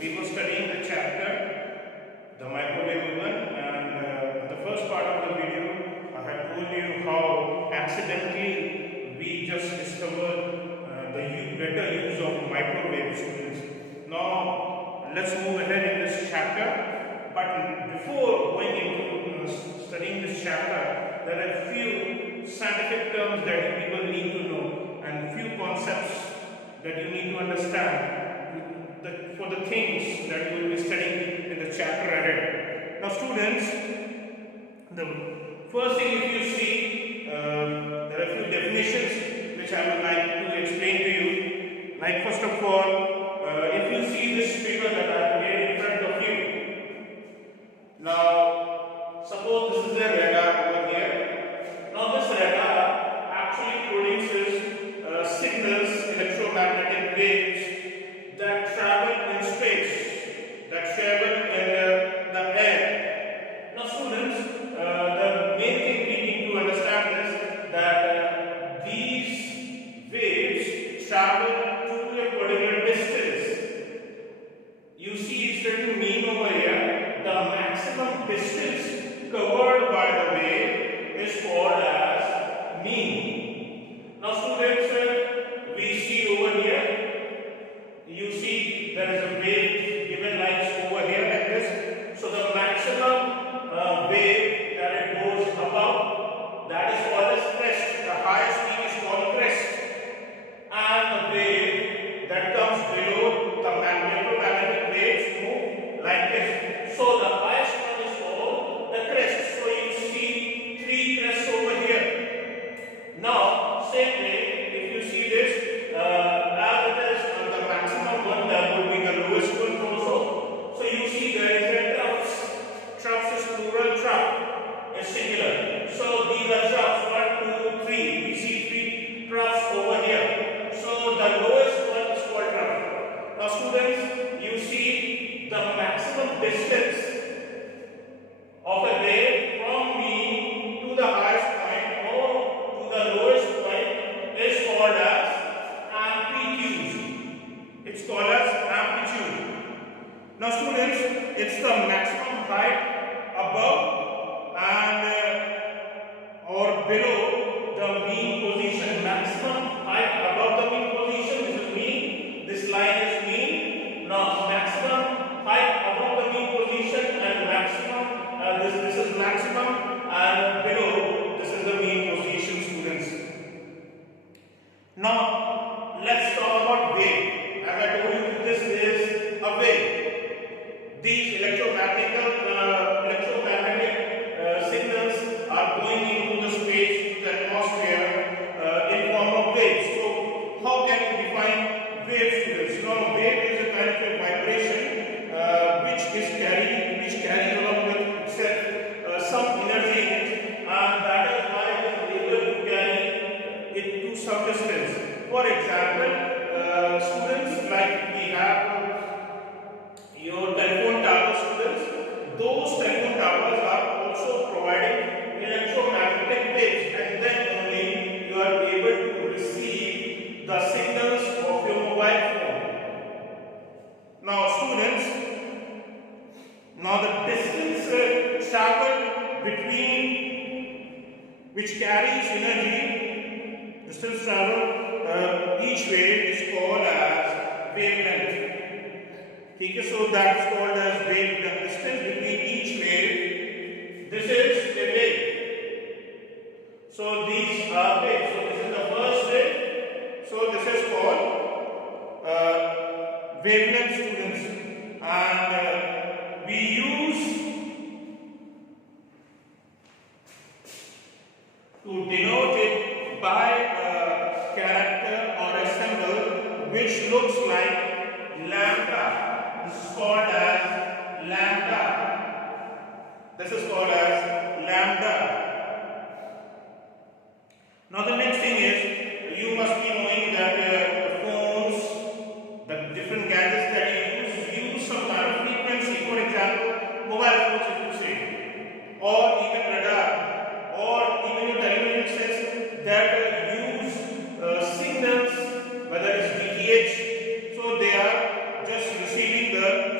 we were studying the chapter, the microwave oven, and the first part of the video, I had told you how accidentally we just discovered the better use of microwave, students. Now, let's move ahead in this chapter. But before going into studying this chapter, there are a few scientific terms that people need to know and few concepts that you need to understand for the things that you will be studying in the chapter ahead. Now, students, the first thing if you see, there are a few definitions which I would like to explain to you. Like, first of all, if you see this figure that I have made in front of you. Now, suppose this is a radar over here. Now, this radar actually produces signals, electromagnetic waves that travel in space, that travel in the air. Now, students, the main thing we need to understand is that these waves travel to a particular distance. You see, it's written mean over here. The maximum distance covered by the wave is called as mean. Now, students, we see over here. You see there is a wave given like over here like this. So the maximum wave that it goes above, that is called as crest. The highest peak is called crest. And the wave that comes below, the electromagnetic waves move like this. So the highest one is called the crest. So you see three crests over here. Now, same way, if you see this, as it is the maximum one, that would be the lowest one also. So you see there is a troughs. Troughs is plural, trough is singular. So these are troughs, 1, 2, 3. We see three troughs over here. So the lowest one is called trough. Now, students, you see the maximum distance of a wave from mean to the highest point or to the lowest point is called as amplitude. It's called as amplitude. Now, students, it's the maximum height above and or below the mean position. Maximum height above the mean position. This is mean. This line is mean. Now, maximum height above the mean position and maximum. This is maximum, and below this is the mean position, students. Now, let's talk about wave. As I told you, this is a wave. These electromagnetic signals are going into the space, the atmosphere, in form of waves. So, how can you define wave, students? Now, wave is a kind of a vibration which carries along with itself some energy in it, and that is why it is able to carry it to some distance. For example, students, like we have your telephone towers, students. Those telephone towers are also providing electromagnetic waves, and then only you are able to receive the signals of your mobile phone. Now, students, now the distance traveled between which carries energy, distance traveled each wave is called as wavelength. Okay, so that's called as wavelength. Distance between each wave, this is a wave. So these are waves. So this is the first wave. So this is called wavelength, students, and we use to denote it by a character or a symbol which looks like lambda. This is called as lambda. This is called as lambda. Now, the next thing is, you must be knowing that the phones, the different gadgets that you use some kind of frequency. For example, mobile phones, if you say, or even radar, or even your television sets that use signals, whether it's DTH. So they are just receiving the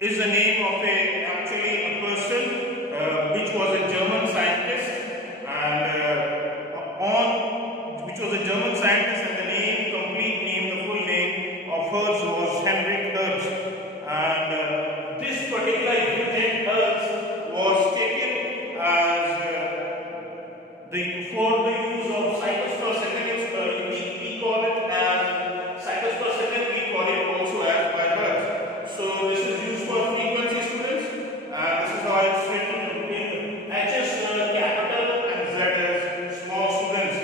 is the name of a person which was a German scientist, and which was a German scientist, and the complete name, the full name of Hertz was Henrik Hertz, and this particular unit Hertz was taken as for the use of cycles per second. We call it as cycles per second. We call it also as by Hertz. So this is used for frequency, students, and this is how it's written in H as capital and Z as small, students.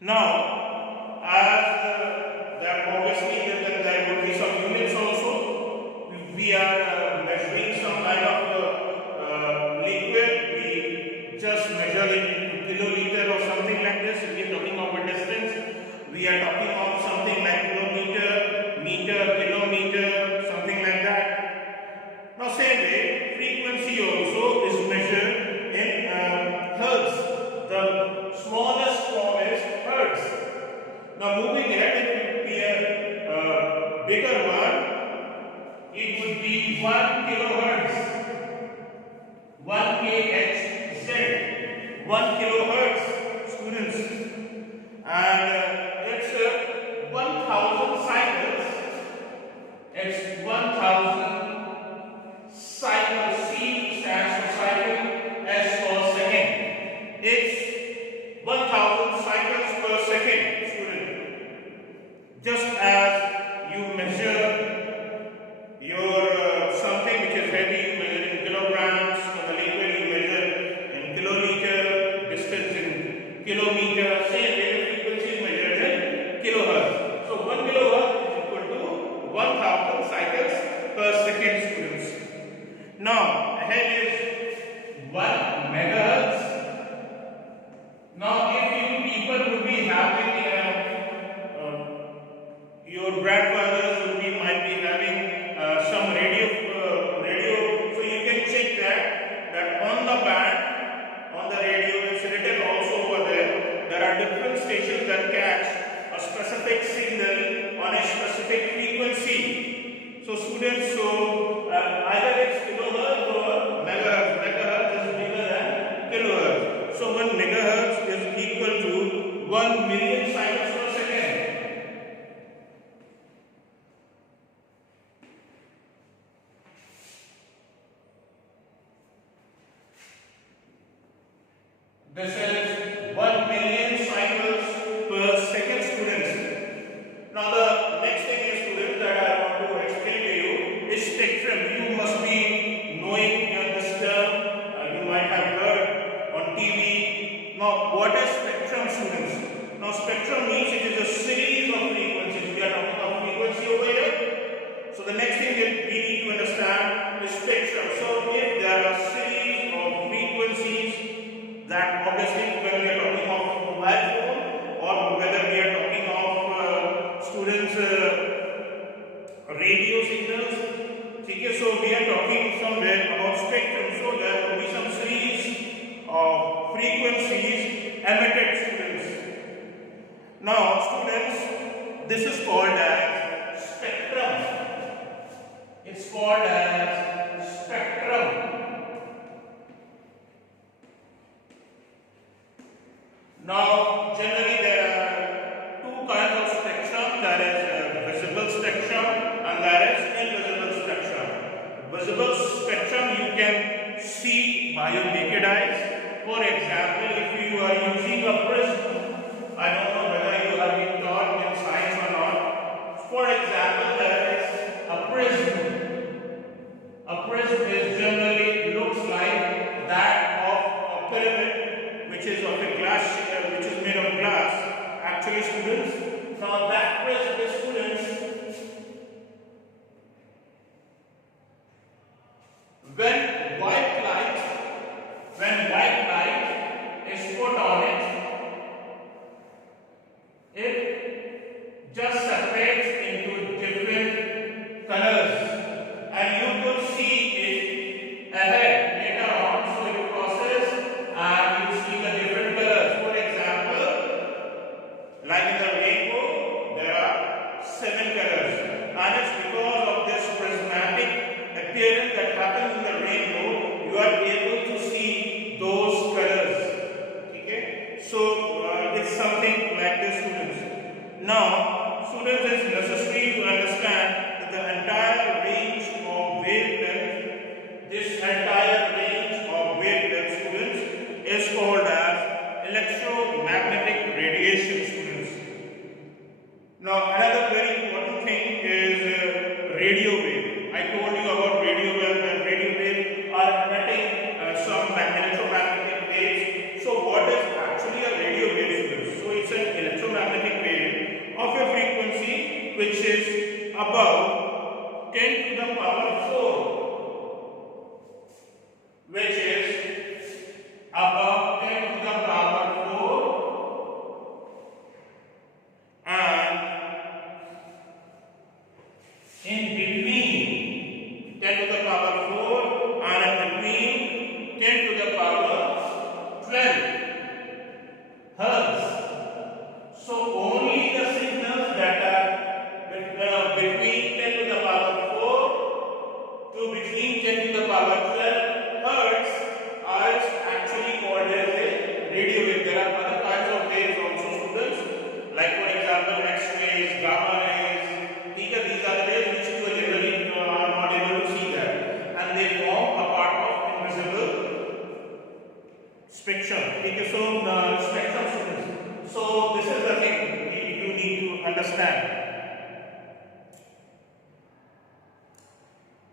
Now, as that obviously then there would be some units also. If we are measuring some kind of liquid, we just measure it in kiloliter or something like this. If we are talking of a distance, we are talking of something like kilometer, meter, kilometer, something like that. Now, same way, frequency also is measured in hertz. The smallest form is hertz. Now, moving ahead, it would be a bigger one. It would be 1 kilohertz. 1 kHz. 1 kilohertz, students. And it's 1000 cycles. It's 1000 cycles. C stands for cycle, S for second. It's 1000 cycles per second, student. Just as you measure your something which is heavy, you measure in kilograms. For the liquid, you measure in kiloliter. Distance in kilometer. Same way, the frequency is measured in kilohertz. So 1 kilohertz is equal to 1000 cycles per second, students. Now, ahead is 1 megahertz. Now, if you people would be having your grandfathers might be having some radio, so you can check that on the band, on the radio, it's written also over there. There are different stations that catch a specific signal on a specific frequency. So, students, either it's kilohertz or megahertz. Megahertz is bigger than kilohertz. So 1 megahertz is equal to 1 million cycles per second. This is 1 million cycles per second, students. Now the next thing is, students, that I want to explain to you is spectrum. You must be knowing this term. You might have heard on TV. Now, what is spectrum, students? Now, spectrum means it is a series of frequencies. We are talking about frequency over here. So, the next thing that we need to understand is spectrum. So, if there are series of frequencies, that obviously when we are talking of mobile phone, or whether we are talking of students radio signals, okay, so we are talking somewhere about spectrum. So there will be some series of frequencies emitted, students. Now, students, this is called as spectrum. It's called as spectrum. Now, generally there are two kinds of spectrum. There is visible spectrum and there is invisible spectrum. Visible spectrum you can see by your naked eyes. For example, if you are using a prism, I don't know whether you have been taught in science or not. For example, there is a prism. A prism is generally looks like that of a pyramid, which is of a glass, which is made of glass. Actually, students, now that prism, students, when white light is put on it just separates into different colors, and you could see it ahead later on. So it crosses and you see the different colors. For example, like in the rainbow, there are 7 colors. and it's because of this prismatic appearance that happens in the rainbow, you are able to see those colors. Okay, so it's something like this, students. Now, students, it's necessary to understand that the entire range of wavelength, this entire range of wavelength, students, is called as electromagnetic radiation, students. Now, another very important thing is radio wave. I told you about radio wave, and radio wave are emitting some electromagnetic waves. So, what is actually a radio wave, students? So, it's an electromagnetic wave of a frequency which is above 10 to the power 4, which is above 10 to the power 4, and in between 10 to the power 4 and in between 10 to the power 12 hertz. So only the signals that are between 10 to the power 4 to between 10 to the power 12 hertz are actually called as a radio wave. There are other kinds of waves also, students, like for example X-rays, gamma rays. These are the rays which you generally are not able to see that, and they form a part of invisible spectrum. Okay, so spectrum, students. So this is the thing you need to understand.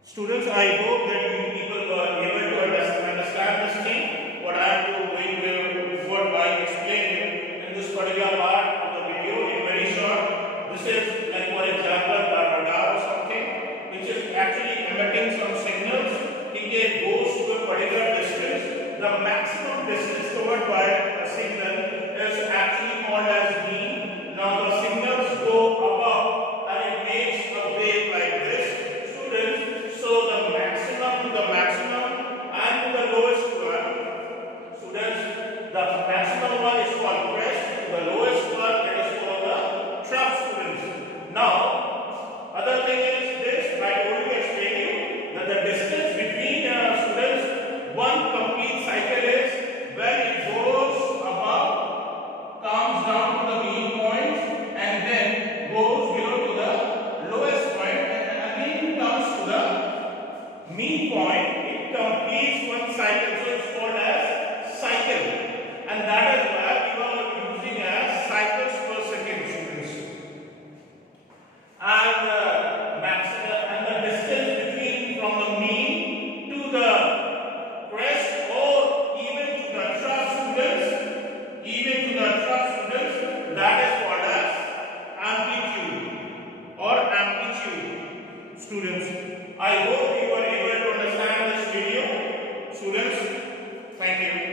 Students, I hope that you people were able to understand this thing, what I am going forward by explaining in this particular part of the video in very short. This is like, for example, a radar or something which is actually emitting some signals. It goes to a particular distance. The maximum distance covered by a signal is actually called as mean. Now the signals go above and it makes a wave like this, students. So the maximum to the maximum and to the lowest one, students, the maximum one is called crest, the lowest one it is called the trough, students. Now, other thing is this, I told you, explain you that the distance between students, one complete cycle is when it goes above, comes down to the mean point, and then goes below to the lowest point, and again comes to the mean point. It completes one cycle, so it's called as cycle, and that is why we are using as cycles per second, students. And the distance between from the mean to the crest or even to the trough, students, that is called as amplitude or amplitude, students. I hope you were able to understand this video, students. Thank you.